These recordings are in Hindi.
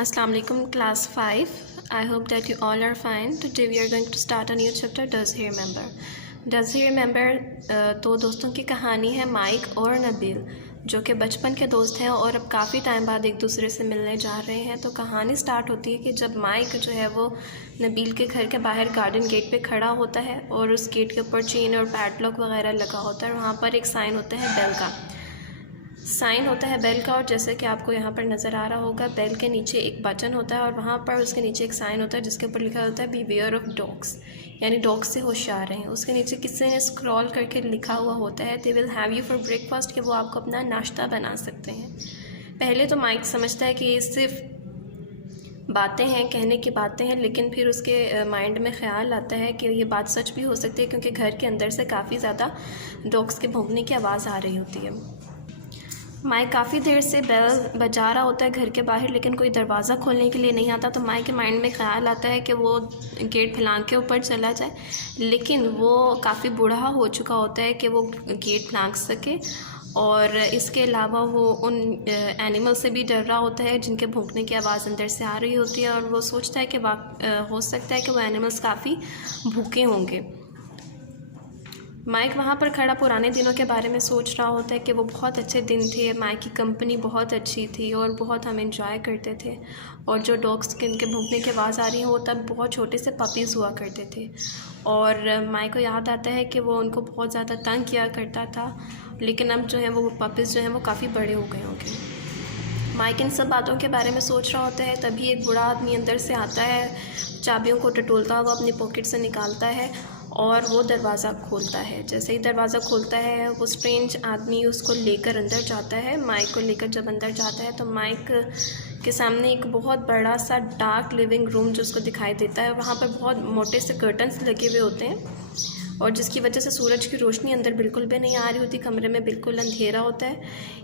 Assalamu alaikum class 5. I hope that you all are fine. Today we are going to start a new chapter, Does He Remember? Does He Remember तो दोस्तों की कहानी है माइक और नबील जो कि बचपन के दोस्त हैं और अब काफ़ी टाइम बाद एक दूसरे से मिलने जा रहे हैं। तो कहानी स्टार्ट होती है कि जब माइक जो है वो नबील के घर के बाहर गार्डन गेट पे खड़ा होता है और उस गेट के ऊपर चेन और पैडलॉक वगैरह लगा होता है। वहाँ पर एक साइन होता है बेल का, और जैसे कि आपको यहाँ पर नज़र आ रहा होगा बेल के नीचे एक बटन होता है और वहाँ पर उसके नीचे एक साइन होता है जिसके ऊपर लिखा होता है बीवेयर ऑफ डॉग्स, यानी डॉग्स से होशियार रहें। उसके नीचे किसी ने स्क्रॉल करके लिखा हुआ होता है they will have you for breakfast, कि वो आपको अपना नाश्ता बना सकते हैं। पहले तो माइक समझता है कि ये सिर्फ बातें हैं, कहने की बातें हैं, लेकिन फिर उसके माइंड में ख़्याल आता है कि ये बात सच भी हो सकती है क्योंकि घर के अंदर से काफ़ी ज़्यादा डॉग्स के भौंकने की आवाज़ आ रही होती है। माइक काफ़ी देर से बेल बजा रहा होता है घर के बाहर, लेकिन कोई दरवाज़ा खोलने के लिए नहीं आता। तो माइक के माइंड में ख़्याल आता है कि वो गेट फैलांग के ऊपर चला जाए, लेकिन वो काफ़ी बूढ़ा हो चुका होता है कि वो गेट फैलांग सके। और इसके अलावा वो उन एनिमल से भी डर रहा होता है जिनके भौंकने की आवाज़ अंदर से आ रही होती है, और वो सोचता है कि हो सकता है कि वो एनिमल्स काफ़ी भूखे होंगे। माइक वहाँ पर खड़ा पुराने दिनों के बारे में सोच रहा होता है कि वो बहुत अच्छे दिन थे, माइक की कंपनी बहुत अच्छी थी और बहुत हम एंजॉय करते थे। और जो डॉग्स के इनके भौंकने की आवाज़ आ रही हो तब बहुत छोटे से पपीज़ हुआ करते थे, और माइक को याद आता है कि वो उनको बहुत ज़्यादा तंग किया करता था, लेकिन अब जो है वो पपीज़ जो हैं वो काफ़ी बड़े हो गए होंगे। माइक इन सब बातों के बारे में सोच रहा होता है, तभी एक बूढ़ा आदमी अंदर से आता है, चाबियों को टटोलता हुआ अपनी पॉकेट से निकालता है और वो दरवाज़ा खोलता है। जैसे ही दरवाज़ा खोलता है वो स्ट्रेंज आदमी उसको लेकर अंदर जाता है। माइक को लेकर जब अंदर जाता है तो माइक के सामने एक बहुत बड़ा सा डार्क लिविंग रूम जो उसको दिखाई देता है। वहाँ पर बहुत मोटे से कर्टन्स लगे हुए होते हैं और जिसकी वजह से सूरज की रोशनी अंदर बिल्कुल भी नहीं आ रही होती, कमरे में बिल्कुल अंधेरा होता है।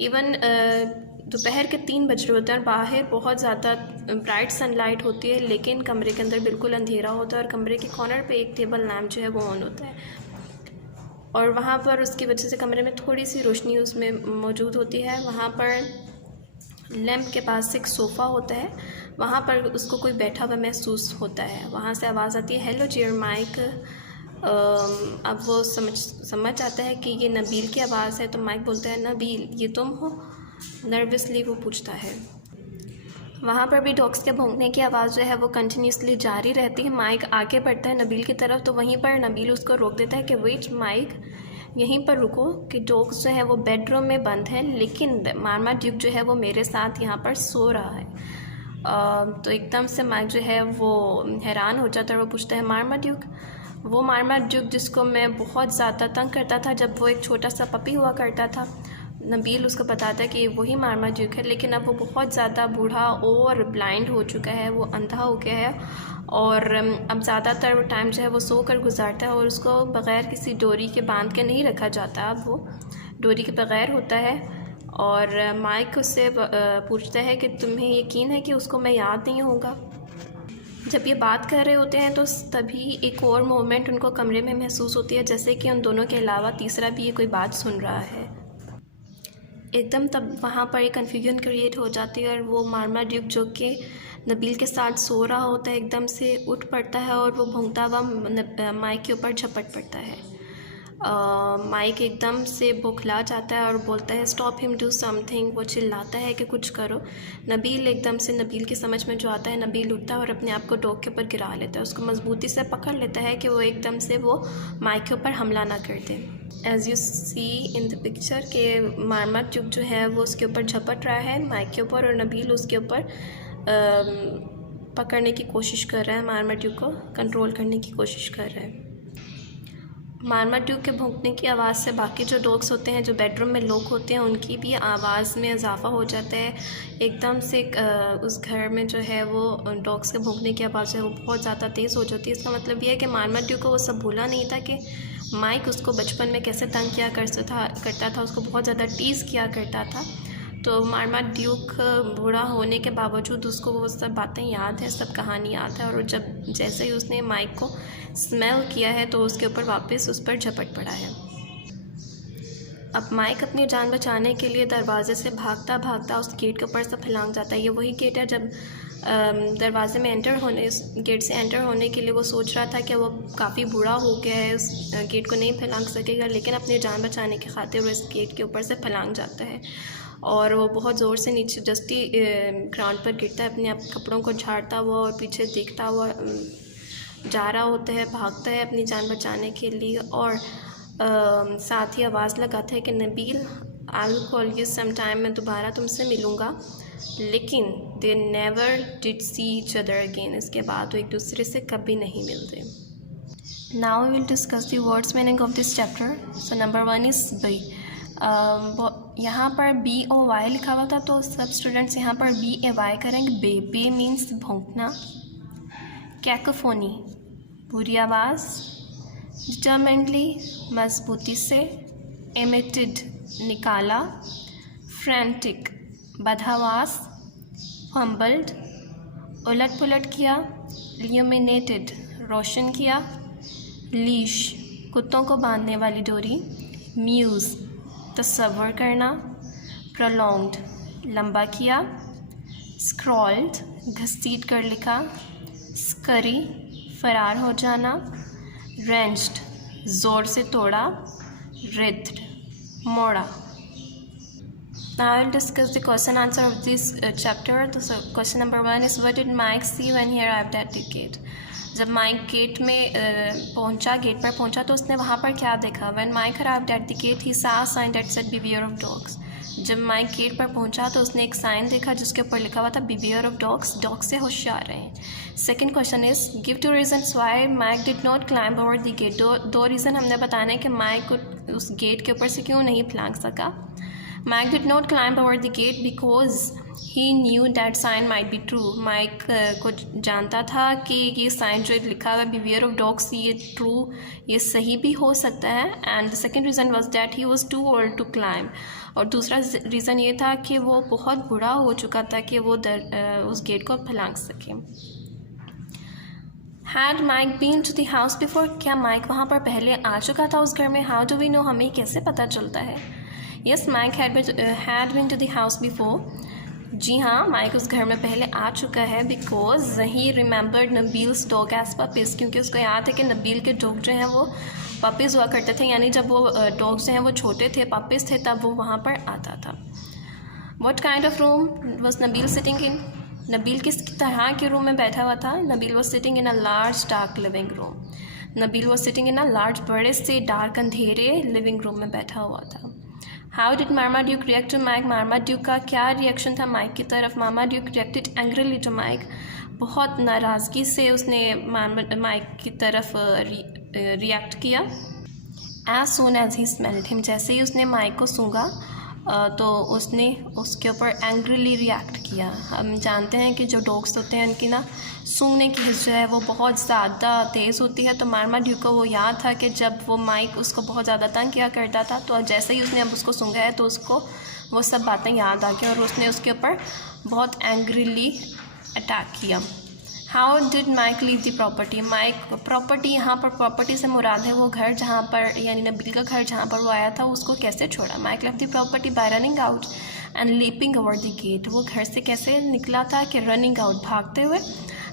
इवन दोपहर के 3 बज रहे होते हैं और बाहर बहुत ज़्यादा ब्राइट सनलाइट होती है, लेकिन कमरे के अंदर बिल्कुल अंधेरा होता है और कमरे के कॉर्नर पे एक टेबल लैम्प जो है वो ऑन होता है, और वहाँ पर उसकी वजह से कमरे में थोड़ी सी रोशनी उसमें मौजूद होती है। वहाँ पर लैम्प के पास एक सोफ़ा होता है, वहाँ पर उसको कोई बैठा हुआ महसूस होता है। वहाँ से आवाज़ आती है हेलो डियर माइक। अब वो समझ आता है कि ये नबील की आवाज़ है, तो माइक बोलता है नबील ये तुम हो? नर्वसली वो पूछता है। वहाँ पर भी डॉग्स के भौंकने की आवाज़ जो है वो कंटिन्यूसली जारी रहती है। माइक आगे बढ़ता है नबील की तरफ, तो वहीं पर नबील उसको रोक देता है कि वेट माइक, यहीं पर रुको, कि डॉग्स जो है वो बेडरूम में बंद है, लेकिन मार्मा ड्यूक जो है वो मेरे साथ यहाँ पर सो रहा है। तो एकदम से माइक जो है वो हैरान हो जाता है और वो पूछता है मार्मा ड्यूक? वो मार्मा ड्यूक जिसको मैं बहुत ज़्यादा तंग करता था जब वो एक छोटा सा पपी हुआ करता था। नबील उसको बताता है कि वही मार्मा ड्यूक है, लेकिन अब वो बहुत ज़्यादा बूढ़ा और ब्लाइंड हो चुका है, वो अंधा हो गया है और अब ज़्यादातर वो टाइम जो है वो सो कर गुजारता है और उसको बग़ैर किसी डोरी के बांध के नहीं रखा जाता, अब वो डोरी के बग़ैर होता है। और माइक उससे पूछता है कि तुम्हें यकीन है कि उसको मैं याद नहीं होगा? जब ये बात कर रहे होते हैं तो तभी एक और मोमेंट उनको कमरे में महसूस होती है, जैसे कि उन दोनों के अलावा तीसरा भी ये कोई बात सुन रहा है। एकदम तब वहाँ पर एक कन्फ्यूजन क्रिएट हो जाती है और वो मार्मा ड्यूक जो कि नबील के साथ सो रहा होता है एकदम से उठ पड़ता है और वो भौंकता हुआ माइक के ऊपर झपट पड़ता है। माइक एकदम से बौखला जाता है और बोलता है स्टॉप हिम डू समथिंग। वो चिल्लाता है कि कुछ करो। नबील एकदम से, नबील की समझ में जो आता है, नबील उठता है और अपने आप को डॉग के ऊपर गिरा लेता है, उसको मजबूती से पकड़ लेता है कि वो एकदम से वो माइक के ऊपर हमला ना कर दे। As you see in the picture के मार्मा ड्यूक जो है वो उसके ऊपर झपट रहा है माइक के ऊपर, और नबील उसके ऊपर पकड़ने की कोशिश कर रहा है, मार्मा ड्यूक को कंट्रोल करने की कोशिश कर रहा है। मार्मा ड्यूक के भौंकने की आवाज़ से बाकी जो डॉग्स होते हैं, जो बेडरूम में लोग होते हैं, उनकी भी आवाज़ में इजाफा हो जाता है। एकदम से उस घर में जो है वो डॉग्स के भौंकने की आवाज़ है वो बहुत ज़्यादा तेज़ हो जाती है। इसका मतलब ये है कि मार्मा ड्यूक को वो सब भूला नहीं था कि माइक उसको बचपन में कैसे तंग किया करता था, उसको बहुत ज़्यादा टीज़ किया करता था। तो मार्मा ड्यूक बूढ़ा होने के बावजूद उसको वो सब बातें याद है, सब कहानी याद है, और जब जैसे ही उसने माइक को स्मेल किया है तो उसके ऊपर वापस उस पर झपट पड़ा है। अब माइक अपनी जान बचाने के लिए दरवाजे से भागता भागता उस गेट के ऊपर से फलांग जाता है। ये वही गेट है जब दरवाज़े में गेट से एंटर होने के लिए वो सोच रहा था कि वो काफ़ी बूढ़ा हो गया है, उस गेट को नहीं फलांग सकेगा, लेकिन अपनी जान बचाने की खातिर वो इस गेट के ऊपर से फलांग जाता है और वो बहुत ज़ोर से नीचे डस्टी ग्राउंड पर गिरता है, अपने आप कपड़ों को झाड़ता हुआ और पीछे देखता हुआ जा रहा होता है, भागता है अपनी जान बचाने के लिए और साथ ही आवाज़ लगाता है कि Nabil, I will call you some time, मैं दोबारा तुमसे मिलूँगा। लेकिन they never did see each other again, इसके बाद वो एक दूसरे से कभी नहीं मिलते। Now we will discuss the words meaning of this chapter. So number 1 is B. यहाँ पर BOY लिखा हुआ था, तो सब स्टूडेंट्स यहाँ पर BAY करेंगे। बे मीन्स भौंकना। कैकोफोनी, बुरी आवाज़। डिटरमिनेटली, मजबूती से। एमिटेड, निकाला। फ्रैंटिक, बदहवास। फंबल्ड, उलट पुलट किया। ल्यूमिनेटेड, रोशन किया। लीश, कुत्तों को बांधने वाली डोरी। म्यूज़, तसव्वुर करना। प्रोलॉन्ग्ड, लंबा किया। स्क्रॉल्ड, घसीट कर लिखा। स्करी, फरार हो जाना। रेंच्ड, ज़ोर से तोड़ा। रिद्ध, मोड़ा। Now I will discuss the question answer of this chapter. So question number 1 is, what did Mike see when he arrived at the gate? जब माइक गेट पर पहुंचा तो उसने वहाँ पर क्या देखा? When Mike arrived at the gate, he saw a sign that said beware of dogs. जब माइक गेट पर पहुंचा तो उसने एक साइन देखा जिसके ऊपर लिखा हुआ था beware of dogs, डॉग से होशियार रहें। Second question is, give 2 reasons why Mike did not climb over the gate. दो रीज़न हमने बताने कि माइक उस गेट के ऊपर से क्यों नहीं फलांग सका। Mike did not climb over the gate because he knew that sign might be true. Mike को जानता था कि ये साइन जो लिखा हुआ है beware of dogs, ये true, ये सही भी हो सकता है। And the second reason was that he was too old to climb. और दूसरा रीज़न ये था कि वो बहुत बूढ़ा हो चुका था कि वो उस गेट को फलांग सके। Had Mike been to the house before? क्या माइक वहाँ पर पहले आ चुका था उस घर में? How do we know? हमें कैसे पता चलता है? Yes, Mike had been to the house before. जी हाँ, माइक उस घर में पहले आ चुका है। Because he remembered Nabil's dog as puppies. क्योंकि उसको याद है कि नबील के डॉग जो हैं वो पपीज़ हुआ करते थे, यानी जब वो डॉग्स जो हैं वो छोटे थे, पपीज़ थे, तब वो वहाँ पर आता था। What kind of room was Nabil sitting in? Nabeel किस तरह के रूम में बैठा हुआ था? Nabeel was sitting in a large dark living room. Nabeel was sitting in a large, बड़े से डार्क अंधेरे लिविंग रूम में बैठा हुआ था। How did Marmaduke react to Mike? मार्माड्यूक का क्या रिएक्शन था माइक की तरफ? मार्माड्यूक reacted angrily to Mike. बहुत नाराज़गी से उसने माइक की तरफ रिएक्ट किया। As soon as he smelled him, जैसे ही उसने माइक को सूंघा तो उसने उसके ऊपर एंग्रीली रिएक्ट किया। हम जानते हैं कि जो डॉग्स होते हैं उनकी ना सूंघने की हिस्सा है वो बहुत ज़्यादा तेज़ होती है। तो मार्माड्यूक को वो याद था कि जब वो माइक उसको बहुत ज़्यादा तंग किया करता था, तो जैसे ही उसने अब उसको सूंघा है तो उसको वो सब बातें याद आ गई और उसने उसके ऊपर बहुत एंग्रीली अटैक किया। How did Mike leave the property? Mike property, यहाँ पर प्रॉपर्टी से मुराद है वो घर जहाँ पर, यानी नबील का घर जहाँ पर वो आया था, उसको कैसे छोड़ा? Mike left the property by running out and leaping over the gate. वो घर से कैसे निकला था कि रनिंग आउट, भागते हुए,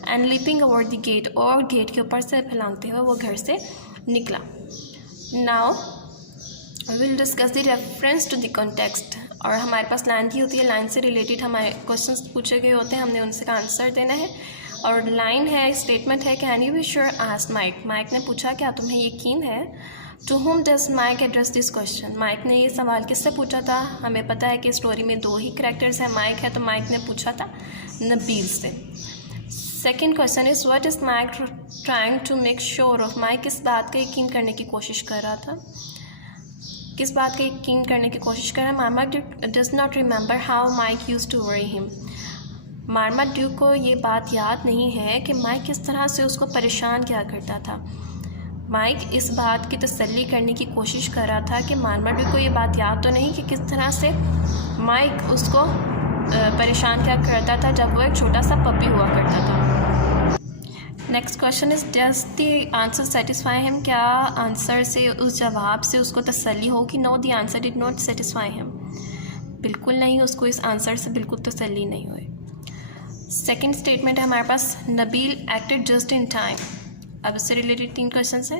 and leaping over the gate, और गेट के ऊपर से फैलाते हुए वो घर से निकला। Now we will discuss the reference to the context. और हमारे पास लाइन दी होती है, लाइन से रिलेटेड हमारे क्वेश्चंस पूछे गए होते हैं, हमने उनसे आंसर देना है। और लाइन है, स्टेटमेंट है, can you be sure asked Mike. Mike ने पूछा क्या तुम्हें यकीन है? To whom does Mike address this question. Mike ने ये सवाल किससे पूछा था? हमें पता है कि स्टोरी में 2 ही करैक्टर्स हैं, माइक है, तो माइक ने पूछा था नबील से। Second question is, what is Mike trying to make sure of? Mike किस बात का यकीन करने की कोशिश कर रहा था? किस बात का यकीन करने की कोशिश कर रहा है? Marmaduke does not remember how Mike used to worry him. Marmaduke को ये बात याद नहीं है कि माइक किस तरह से उसको परेशान किया करता था। माइक इस बात की तसल्ली करने की कोशिश कर रहा था कि मार्माड्यूक को ये बात याद तो नहीं कि किस तरह से माइक उसको परेशान किया करता था जब वो एक छोटा सा पपी हुआ करता था। Next question is, does the answer satisfy him? क्या आंसर से, उस जवाब से उसको तसल्ली होगी? No, the answer did not satisfy him. बिल्कुल नहीं, उसको इस आंसर से बिल्कुल तसल्ली नहीं हुई। सेकेंड स्टेटमेंट है हमारे पास, Nabeel acted just in time. अब इससे रिलेटेड 3 क्वेश्चन है।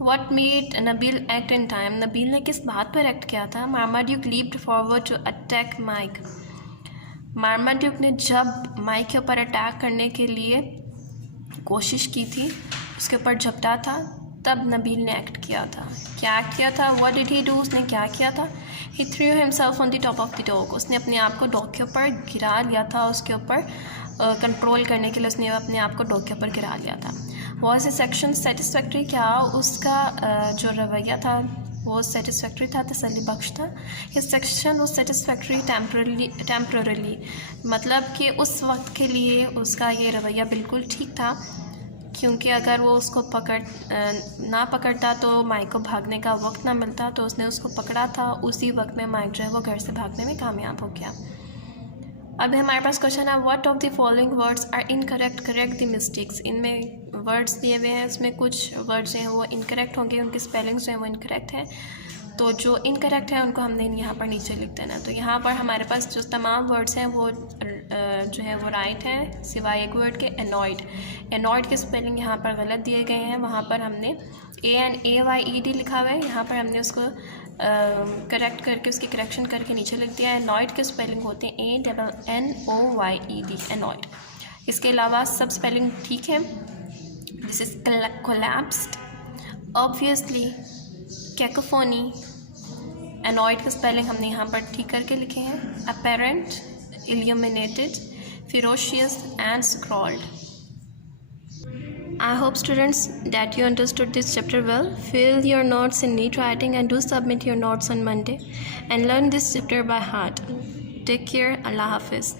What made Nabeel act in time, Nabeel ने किस बात पर एक्ट किया था। Marmaduke leaped forward to attack Mike, Marmaduke ने जब माइक के ऊपर अटैक करने के लिए कोशिश की थी, उसके ऊपर झपटा था, तब नबील ने एक्ट किया था। क्या एक्ट किया था, व्हाट डिड ही डू, उसने क्या किया था। He threw himself on the top of the dog, उसने अपने आप को डॉग के ऊपर गिरा लिया था, उसके ऊपर कंट्रोल करने के लिए उसने अपने आप को डॉग के ऊपर गिरा लिया था। वॉज ए सेक्शन सेटिस्फैक्ट्री, क्या उसका जो रवैया था वो सेटिस्फैक्ट्री था, तसल्ली बख्श था। इस सेक्शन वो सेटिस्फैक्ट्री टेम्पररी, मतलब कि उस वक्त के लिए उसका ये रवैया बिल्कुल ठीक था, क्योंकि अगर वो उसको ना पकड़ता तो माइक को भागने का वक्त ना मिलता, तो उसने उसको पकड़ा था, उसी वक्त में माइक जो है वो घर से भागने में कामयाब हो गया। अब हमारे पास क्वेश्चन है, what of the following words are incorrect, correct the mistakes. इनमें वर्ड्स दिए हुए हैं, इसमें कुछ वर्ड्स हैं वो इनकरेक्ट होंगे, उनके स्पेलिंग्स जो हैं वो इनकरेक्ट हैं, तो जो इनकरेक्ट है उनको हमने यहाँ पर नीचे लिख देना। तो यहाँ पर हमारे पास जो तमाम वर्ड्स हैं वो जो है वो राइट हैं, सिवाय एक वर्ड के, एनॉयड। एनॉयड के स्पेलिंग यहाँ पर गलत दिए गए हैं, वहाँ पर हमने ANAYED लिखा हुआ है, यहाँ पर हमने उसको करेक्ट करके उसकी करेक्शन करके नीचे लिख दिया है। एनॉयड के स्पेलिंग होते हैं ANNOYED, एनॉयड। इसके अलावा सब स्पेलिंग ठीक है। This is collapsed, obviously, cacophony. Annoyed का स्पेलिंग हमने यहाँ पर ठीक करके लिखे हैं। Apparent, illuminated, ferocious and scrawled. I hope students that you understood this chapter well. Fill your notes in neat writing and do submit your notes on Monday and learn this chapter by heart. Take care. Allah Hafiz.